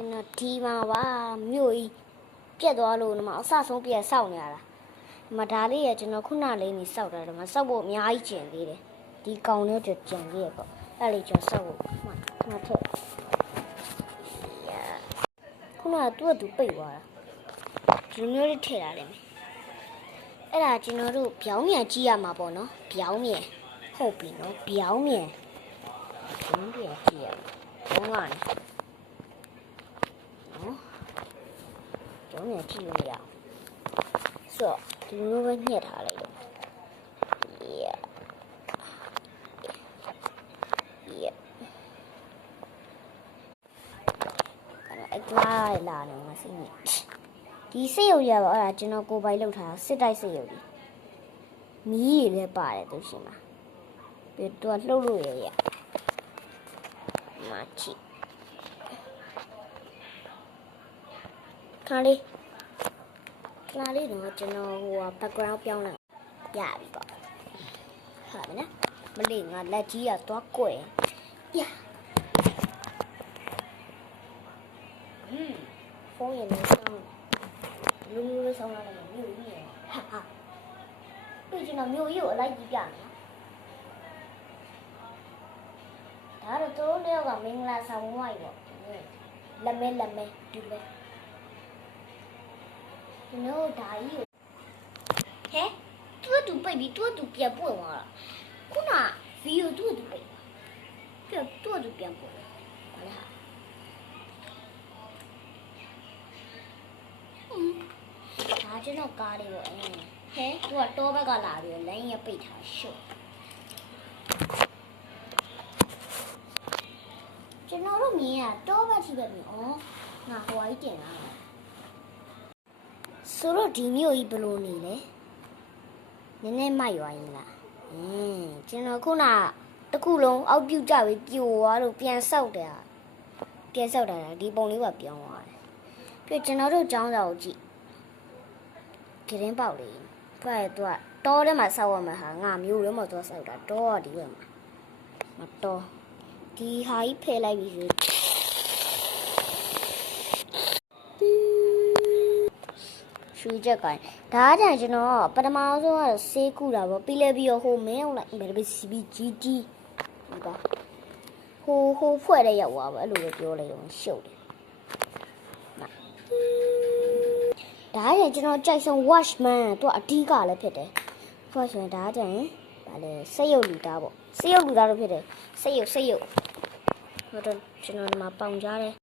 ကျွန်တော်ဒီမှာပါမြို့ကြီးပြက်သွားလို့ဒီမှာအဆဆုံးပြက်စောက်နေရတာဒီမှာဒါလေးရကျွန်တော်ခုနလေးနေစောက်တာဒီမှာစောက်ဖို့အများကြီးကျန်သေးတယ်ဒီကောင်လေးတွေကျန်သေးရပေါ့အဲ့လေးကျွန်တော်စောက်ဖို့မှထက်ခုနကသူ့ပိတ်သွားတာဒီမျိုးလေးထည့်ထားလိမ့်မယ်အဲ့ဒါကျွန်တော်တို့ပြောင်းမြန်ကြည့်ရမှာပေါ့နော်ပြောင်းမြန်ဟုတ်ပြီနော်ပြောင်းမြန်ကြည့်ရဘုံကနေနော်ပြောင်းမြန်ကြည့်လို့ရအောင်ဆိုတော့ဒီလိုပဲညှက်ထားလိုက်တော့အဲ့ဒါလာနေမှာစိနေဒီစိတ်ရုပ်ရပါအဲ့ဒါကျွန်တော်ကိုယ်ပိုင်လောက်ထားစစ်တိုက်စိတ်ရုပ်ကြီးမီးရည်လည်းပါတယ်သူရှိမှာပြီးတော့လှုပ်လို့ရမာချီခါလေးတော့ကျွန်တော်ဟို background ပြောင်းလိုက်ရပြီပေါ့ဟာမနော်မလေးငါလက်ကြီးကသွားကွယ်ရဖုန်းရနေဆောင်လူမျိုးလေးဆောင်လာတယ်မြို့ကြီးရဟာပြီးကျွန်တော်မြို့ကြီးကိုအလိုက်ကြီးပြမယ်ဒါတော့တို့တယောက်ကမင်္ဂလာဆောင်ဝိုင်းပေါ့လက်မဲဒီပဲကျွန်တော်ဒါကြီးကိုဟဲ့သူပိတ်ပြီးသူပြတ်ပွင့်သွားတာခုနဗီဒီယိုသူပိတ်ပြတ်သူပြန်ပွင့်ဘာလဲဟာဒါကျွန်တော်ကားလေးပေါ့ဟဲ့သူကတောဘက်ကလာပြီးလိုင်းရပိတ်ထားရှုပ်ကျွန်တော်တို့မြင်ရတောဘက်ရှိပဲမြင်ဩငါဟိုကြီးတင်လာဆိုတော့ဒီမျိုးကြီးဘလို့နေလဲနည်းနည်းမိုက်ရွာရင်လားကျွန်တော်ခုနတခုလုံးအောက်ပြုတ်ကြပြီးပြိုသွားလို့ပြန်ဆောက်တယ်ဒီပုံလေးကပြောင်းသွားတယ်ပြီးကျွန်တော်တို့ကျောင်းစာကိုကြည့်ဂရင်းပေါက်လေးဖဲ့သူကတောထဲမှာဆောက်ရမှာဟာငါမျိုးထဲမှာသွားဆောက်တာတောကဒီဘက်မှာမတော်ဒီဟာကြီးဖယ်လိုက်ပြီဆိုရှူချက်ကိုင်းဒါကြရင်ကျွန်တော်ပထမဆုံးကတော့ဆေးကုတာပေါ့ပြီးလဲပြီးတော့ဟိုမင်းအောင်လိုက်ဘယ်လိုစီဘီဂျီဒီပါဟိုဖွဲ့တဲ့ရောက်သွားပါအဲ့လိုပဲပြောလိုက်တော့ရှုပ်တယ်ဒါကြရင်ကျွန်တော်ကြိုက်ဆုံး watchman သူကအဓိကလည်းဖြစ်တယ် watchman ဒါကြရင်ဗာလဲစိတ်ရုပ်လူသားပေါ့စိတ်ရုပ်လူသားတော့ဖြစ်တယ်စိတ်ရုပ်ဟိုတော့ကျွန်တော်ဒီမှာပေါင်ကြားတယ်